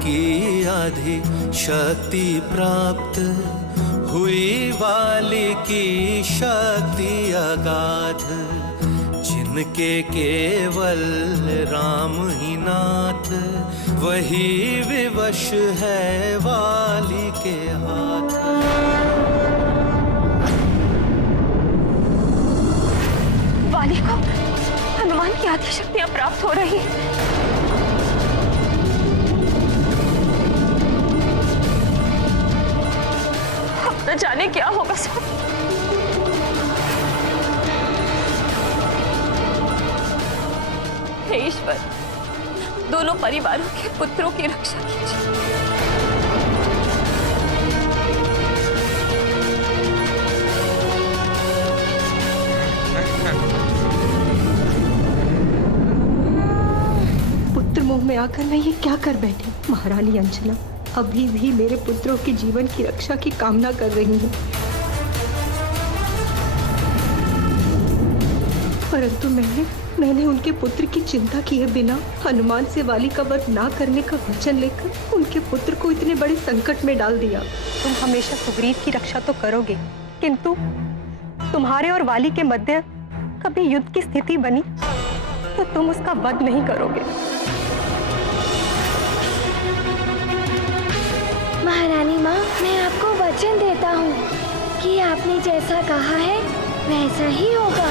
की आधी शक्ति प्राप्त हुई, वाली की शक्ति अगाध, जिनके केवल राम ही नाथ, वही विवश है वाली के हाथ। वाली को हनुमान की आधी शक्तियां प्राप्त हो रही हैं। अब न जाने क्या होगा सब। हे ईश्वर, दोनों परिवारों के पुत्रों की रक्षा कीजिए। पुत्र मोह में आकर मैं ये क्या कर बैठी। महारानी अंजना अभी भी मेरे पुत्रों के जीवन की रक्षा की कामना कर रही हैं, परंतु मैंने उनके पुत्र की चिंता किए बिना हनुमान से वाली का वध ना करने का वचन लेकर उनके पुत्र को इतने बड़े संकट में डाल दिया। तुम हमेशा सुग्रीव की रक्षा तो करोगे, किंतु तुम्हारे और वाली के मध्य कभी युद्ध की स्थिति बनी तो तुम उसका वध नहीं करोगे। महारानी माँ, मैं आपको वचन देता हूँ कि आपने जैसा कहा है वैसा ही होगा।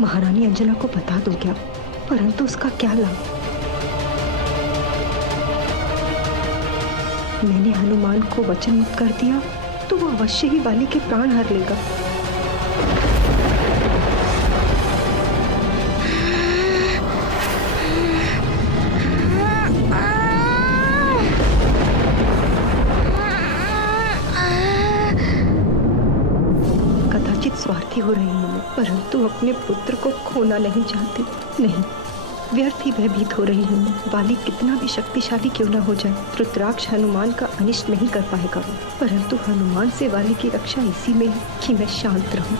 महारानी अंजना को बता दो क्या, परंतु उसका क्या लाभ। मैंने हनुमान को वचन मुक्त कर दिया तो वो अवश्य ही वाली के प्राण हर लेगा। स्वार्थी हो रही हूँ मैं, परंतु अपने पुत्र को खोना नहीं चाहती। नहीं, व्यर्थ ही भयभीत हो रही हूँ मैं। वाली कितना भी शक्तिशाली क्यों न हो जाए, रुद्राक्ष हनुमान का अनिष्ट नहीं कर पाएगा, परंतु हनुमान से वाली की रक्षा इसी में है कि मैं शांत रहूं।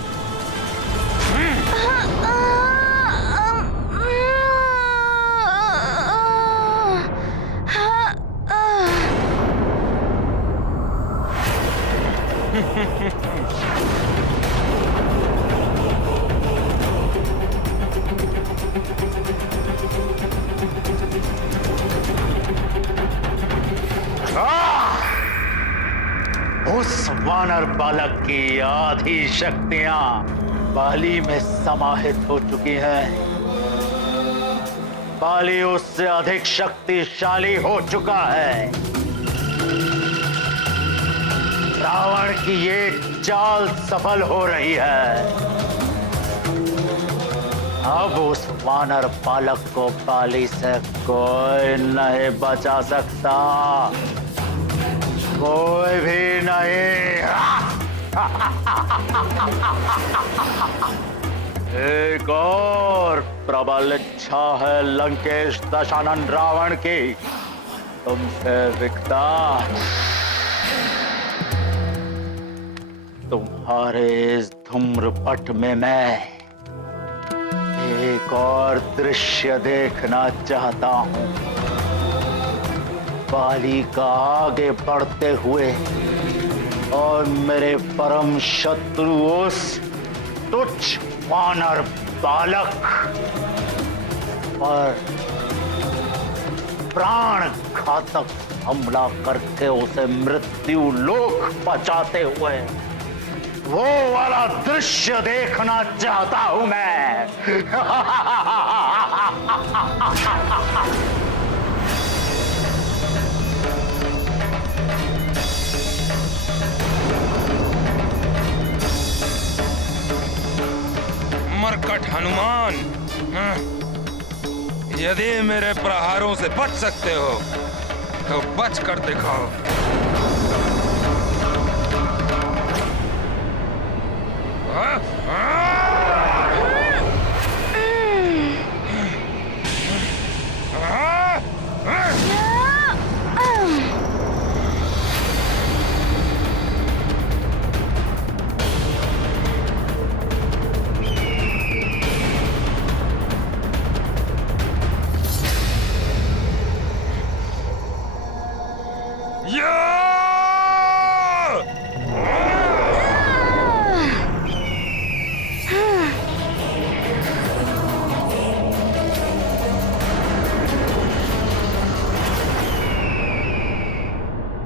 उस वानर बालक की आधी शक्तियां बाली में समाहित हो चुकी हैं। बाली उससे अधिक शक्तिशाली हो चुका है। रावण की ये चाल सफल हो रही है। अब उस वानर बालक को बाली से कोई नहीं बचा सकता, कोई भी नहीं। एक और प्रबल इच्छा है लंकेश दशानन रावण की तुमसे विकता। तुम्हारे इस धूम्रपट में मैं एक और दृश्य देखना चाहता हूं। बाली का आगे बढ़ते हुए और मेरे परम शत्रु उस तुच्छ वानर बालक पर प्राण घातक हमला करके उसे मृत्यु लोक पहुंचाते हुए वो वाला दृश्य देखना चाहता हूं मैं। मरकट हनुमान यदि मेरे प्रहारों से बच सकते हो तो बच कर दिखाओ।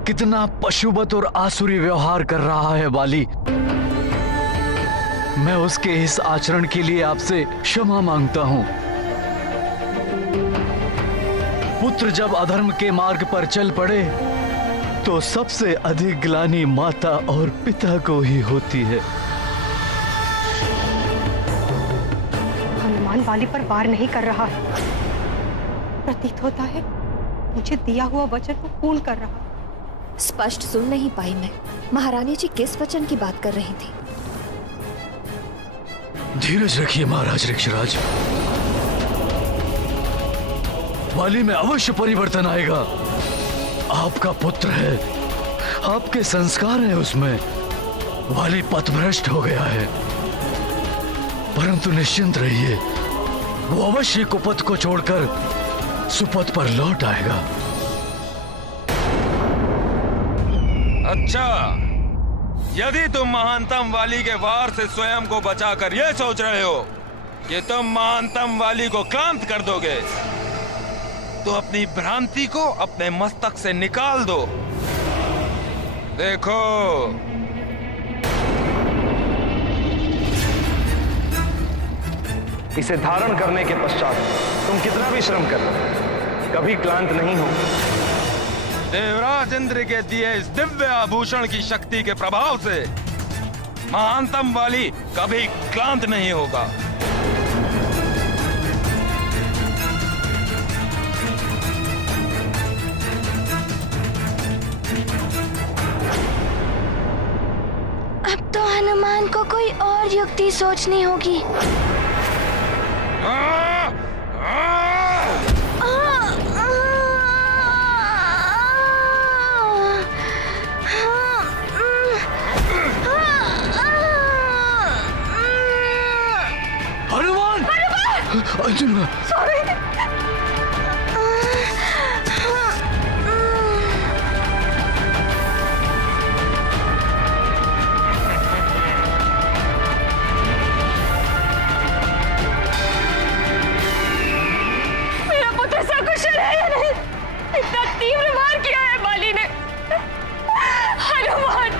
कितना पशुवत और आसुरी व्यवहार कर रहा है बाली। मैं उसके इस आचरण के लिए आपसे क्षमा मांगता हूं। पुत्र जब अधर्म के मार्ग पर चल पड़े तो सबसे अधिक ग्लानि माता और पिता को ही होती है। हनुमान वाली पर वार नहीं कर रहा है। प्रतीत होता है मुझे दिया हुआ वचन को पूर्ण कर रहा है। स्पष्ट सुन नहीं पाई मैं। महारानी जी किस वचन की बात कर रही थी? धीरज रखिए महाराज ऋक्षराज। वाली में अवश्य परिवर्तन आएगा। आपका पुत्र है, आपके संस्कार हैं उसमें। वाली पथभ्रष्ट हो गया है, परंतु निश्चिंत रहिए, वो अवश्य कुपथ को छोड़कर सुपथ पर लौट आएगा। अच्छा, यदि तुम महानतम वाली के वार से स्वयं को बचाकर यह सोच रहे हो कि तुम महानतम वाली को क्लांत कर दोगे, तो अपनी भ्रांति को अपने मस्तक से निकाल दो। देखो, इसे धारण करने के पश्चात तुम कितना भी श्रम कर लो, कभी क्लांत नहीं हो। देवराज इंद्र के दिए इस दिव्य आभूषण की शक्ति के प्रभाव से महानतम वाली कभी क्लांत नहीं होगा। अब तो हनुमान को कोई और युक्ति सोचनी होगी। हनुमान! अर्जुन! मेरा पुत्र सकुशल है या नहीं? इतना तीव्र वार किया है बाली ने। हनुमान!